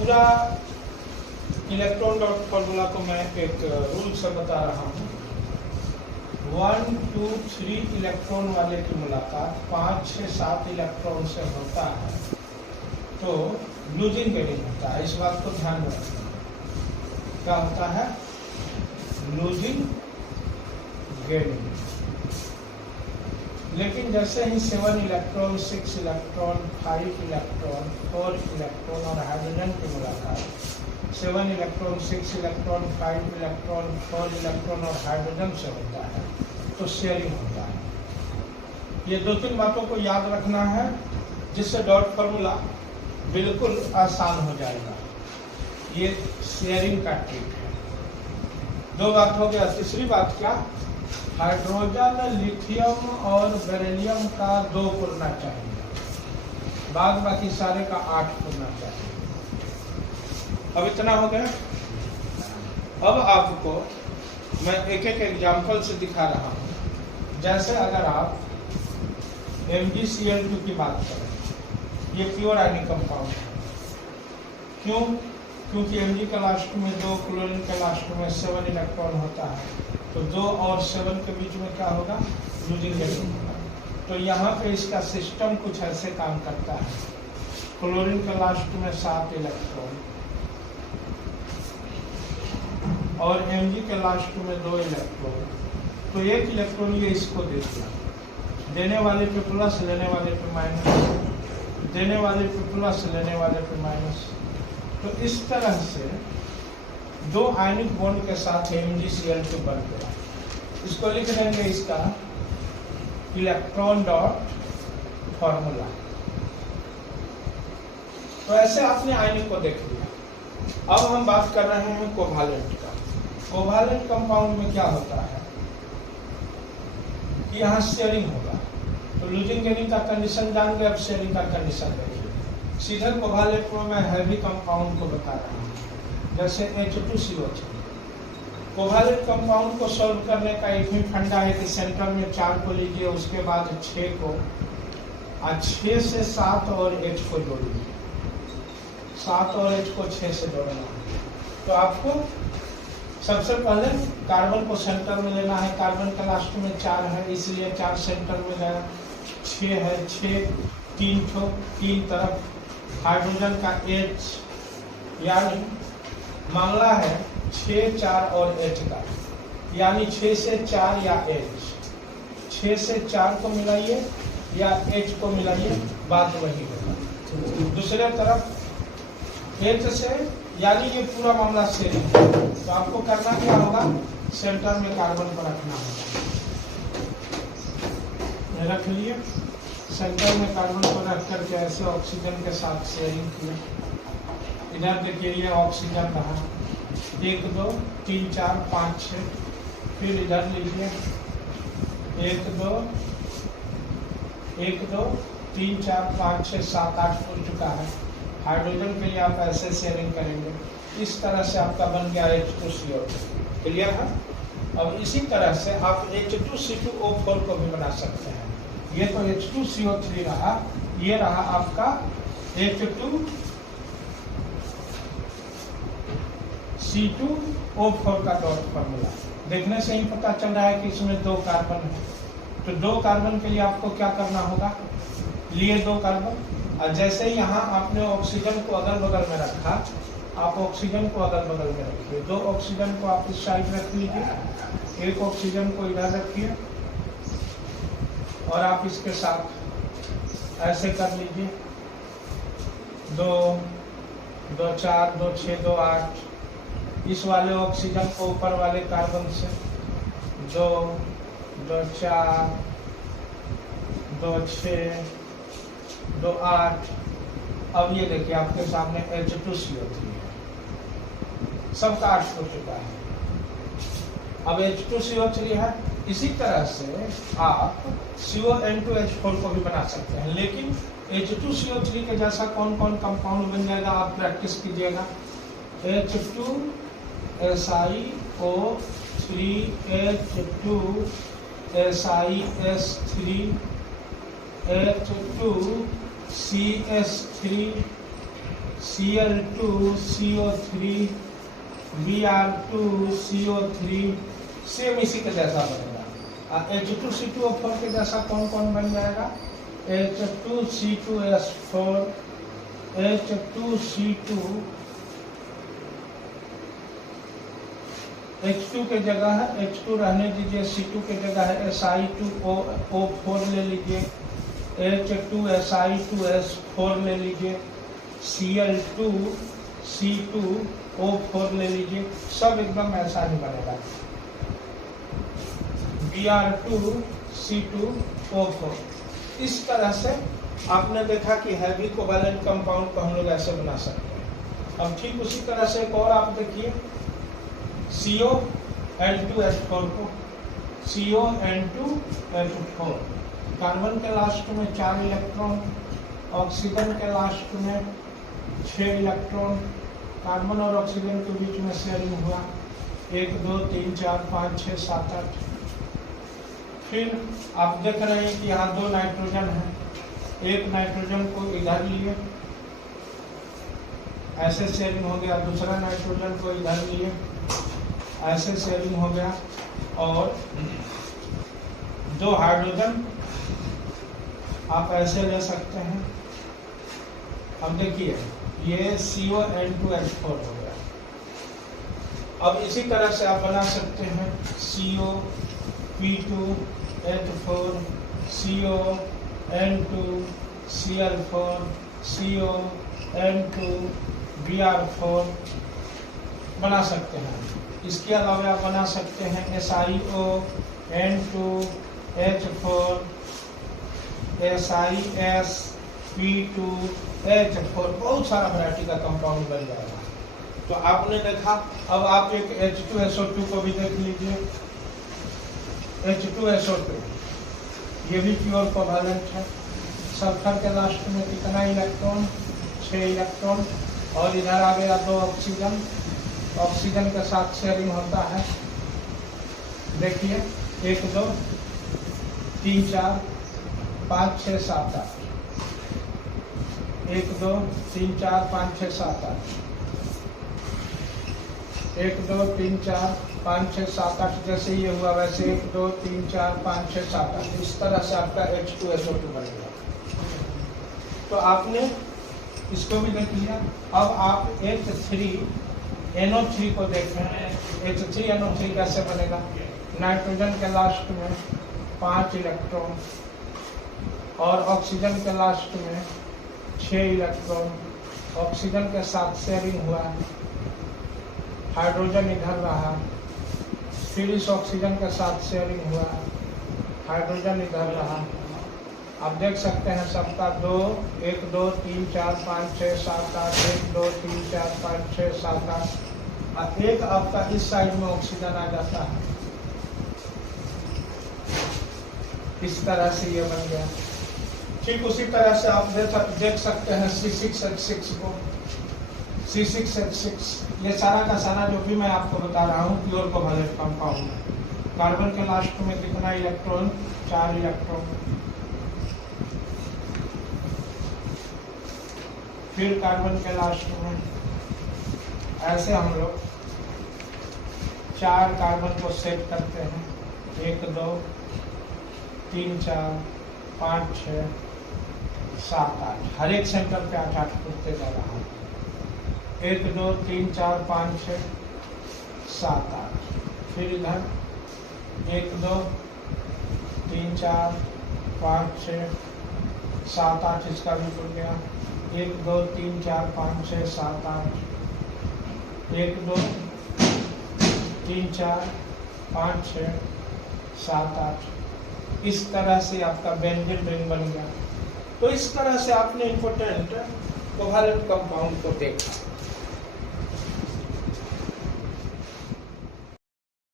पूरा electron dot formula को मैं एक रूल से बता रहा हूँ। 1, 2, 3 इलेक्ट्रॉन वाले की मुलाकात 5, 6, 7 इलेक्ट्रॉन से होता है तो लूजिंग गेनिंग होता है। इस बात को ध्यान रखना। क्या होता है? Losing gaining. लेकिन जैसे ही 7 इलेक्ट्रॉन, 6 इलेक्ट्रॉन, 5 इलेक्ट्रॉन, 4 इलेक्ट्रॉन और हाइड्रोजन की मुलाकात 7 इलेक्ट्रॉन, 6 इलेक्ट्रॉन, 5 इलेक्ट्रॉन, 4 इलेक्ट्रॉन और हाइड्रोजन से होता है तो शेयरिंग होता है। ये 2-3 बातों को याद रखना है जिससे डॉट फॉर्मूला बिल्कुल आसान हो जाएगा। ये शेयरिंग का ट्रिक है। 2 बात हो गया। तीसरी बात क्या? हाइड्रोजन, लिथियम और बेरिलियम का 2 पुरना चाहिए, बाद बाकी सारे का 8 पुरना चाहिए। अब इतना हो गया। अब आपको मैं एक एक एग्जाम्पल से दिखा रहा हूँ। जैसे अगर आप MgCl2 की बात करें, ये प्योर आयनिक कंपाउंड है। क्यों? क्योंकि Mg के लास्ट में 2, क्लोरीन के लास्ट में 7 इलेक्ट्रॉन होता है तो 2 और 7 के बीच में क्या होगा? लूजिंग गेनिंग होगा। तो यहाँ पे इसका सिस्टम कुछ ऐसे काम करता है। क्लोरीन के लास्ट में 7 इलेक्ट्रॉन और Mg के लास्ट में 2 इलेक्ट्रॉन, तो 1 इलेक्ट्रॉन ये इसको दे दिया। देने वाले पे प्लस, लेने वाले पे माइनस, देने वाले पे प्लस, लेने वाले पे माइनस। तो इस तरह से 2 आयनिक बॉन्ड के साथ MgCl2 बन गया। इसको लिख देंगे इसका इलेक्ट्रॉन डॉट फॉर्मूला। तो ऐसे आपने आयनिक को देख लिया। अब हम बात कर रहे हैं कोवालेंट का। कोवालेंट कंपाउंड में क्या होता है कि यहाँ शेयरिंग होगा। तो लूजिंग गेनिंग का कंडीशन जान गए, अब शेयरिंग का कंडीशन देखिए। सीधे कोवालेंट में मैं हैवी कंपाउंड को बता रहा हूँ, जैसे H2CO3। कोवालेंट कंपाउंड को सॉल्व करने का एक ही फंडा है कि सेंटर में 4 को लीजिए, उसके बाद 6 को, 6 से 7 और H को जोड़ लीजिए। 7 और H को 6 से जोड़ना है। तो आपको सबसे पहले कार्बन को सेंटर में लेना है। कार्बन का लास्ट में 4 है, इसलिए 4 सेंटर में जाएगा। 6 है, 6 3 तरफ। हाइड्रोजन का H, यानी मामला है 6, 4 और H का, यानी 6 से 4 या H। 6 से 4 को मिलाइए या H को मिलाइए, बात वही होगा। दूसरे तरफ H से, यानी ये पूरा मामला शेयरिंग है। तो आपको करना क्या होगा? सेंटर में कार्बन को रखना होगा। रख लिए। सेंटर में कार्बन को रख करके ऐसे ऑक्सीजन के साथ शेयरिंग किया। इधर देखिए ये ऑक्सीजन रहा, 1, 2, 3, 4, 5, 6। फिर इधर लीजिए 1, 2, 3, 4, 5, 6, 7, 8 हो चुका है। हाइड्रोजन के लिए आप ऐसे शेयरिंग करेंगे। इस तरह से आपका बन गया H2CO3। क्लियर है? अब इसी तरह से आप H2C2O4 को भी बना सकते हैं। ये तो H2CO3 रहा, ये रहा आपका H2C2O4 का डॉट फॉर्मूला। देखने से ही पता चल रहा है कि इसमें 2 कार्बन है। तो 2 कार्बन के लिए आपको क्या करना होगा? लिए 2 कार्बन, और जैसे ही यहाँ आपने ऑक्सीजन को अगल बगल में रखा, आप ऑक्सीजन को अगल बगल में रखिए। 2 ऑक्सीजन को आप इस साइड रख लीजिए, 1 ऑक्सीजन को इधर रखिए और आप इसके साथ ऐसे कर लीजिए। 2, 2, 4, 2, 6, 2, 8। इस वाले ऑक्सीजन को ऊपर वाले कार्बन से 2, 2, 4, 2, 6, 2, 8। अब ये देखिए आपके सामने H2CO3 है, सबका 8 हो चुका है। अब H2CO3 है। इसी तरह से आप CON2H4 को भी बना सकते हैं, लेकिन H2CO3 के जैसा कौन कौन कंपाउंड बन जाएगा आप प्रैक्टिस कीजिएगा। H2SiO3, H2SiS3, H2CS3, Cl2 CO3 Br2 CO3 same इसी के जैसा बनेगा। H2C2O4 के जैसा कौन कौन बन जाएगा? H2C2S4 H2C2 H2 के जगह है H2 रहने दीजिए, C2 के जगह है Si2O4 ले लीजिए, H2Si2S4 ले लीजिए, Cl2C2O4 ले लीजिए, सब एकदम ऐसा ही बनेगा। Br2C2O4 इस तरह से आपने देखा कि हैवी कोवैलेंट कंपाउंड को हम लोग ऐसे बना सकते हैं। अब ठीक उसी तरह से एक और आप देखिए CON2H4 को, CON2H4 कार्बन के लास्ट में 4 इलेक्ट्रॉन, ऑक्सीजन के लास्ट में 6 इलेक्ट्रॉन, कार्बन और ऑक्सीजन के बीच में शेयरिंग हुआ 1 2 3 4 5 6 7 8। फिर आप देख रहे हैं कि यहाँ 2 नाइट्रोजन है, एक नाइट्रोजन को इधर लिए ऐसे शेयरिंग हो गया, दूसरा नाइट्रोजन को इधर लिए ऐसे शेयरिंग हो गया, और 2 हाइड्रोजन आप ऐसे ले सकते हैं। अब देखिए ये CON2H4 हो गया। अब इसी तरह से आप बना सकते हैं COP2H4 CON2Cl4 CON2Br4 बना सकते हैं। इसके अलावा आप बना सकते हैं SiON2H4 SiSP2H4, बहुत सारा वैरायटी का कंपाउंड बन जाएगा। तो आपने देखा, अब आप एक H2SO2 को भी देख लीजिए। H2SO2 ये भी प्योर कोवैलेंट है। सल्फर के लास्ट में कितना इलेक्ट्रॉन? 6 इलेक्ट्रॉन, और इधर आ गया 2 ऑक्सीजन, ऑक्सीजन के साथ शेयरिंग होता है। देखिए 1 2 3 4 5 6 7 8, 1 2 3 4 5 6 7 8, 1 2 3 4 5 6 7 8, जैसे ये हुआ वैसे 1 2 3 4 5 6 7 8, इस तरह से आपका H2SO2 बनेगा। तो आपने इसको भी देख लिया। अब आप H3NO3 को देखें। H3NO3 कैसे बनेगा? नाइट्रोजन के लास्ट में 5 इलेक्ट्रॉन, और ऑक्सीजन के लास्ट में 6 इलेक्ट्रॉन, ऑक्सीजन के साथ शेयरिंग हुआ, हाइड्रोजन इधर रहा, फिर इस ऑक्सीजन के साथ शेयरिंग हुआ, हाइड्रोजन इधर रहा। आप देख सकते हैं सबका 2 1 2 3 4 5 6 7 8, 1 2 3 4 5 6 7 8, और एक आपका इस साइड में ऑक्सीजन आ जाता है। इस तरह से ये बन गया। ठीक उसी तरह से आप देख सकते हैं C6H6 को। C6H6 ये सारा का सारा जो भी मैं आपको बता रहा हूँ प्योर कोवैलेंट कंपाउंड है। कार्बन के लास्ट में कितना इलेक्ट्रॉन? 4 इलेक्ट्रॉन। फिर कार्बन के लास्ट में ऐसे हम लोग 4 कार्बन को सेट करते हैं, 1 2 3 4 5 6 7 8, हर एक सेंटर पे 8 8 उठते जा रहा है। 1 2 3 4 5 6 7 8, फिर इधर 1 2 3 4 5 6 7 8, इसका भी जुड़ गया। 1 2 3 4 5 6 7 8, 1 2 3 4 5 6 7 8, इस तरह से आपका बेंजीन रिंग बन गया। तो इस तरह से आपने इम्पोर्टेंट कोवैलेंट कंपाउंड को देखा।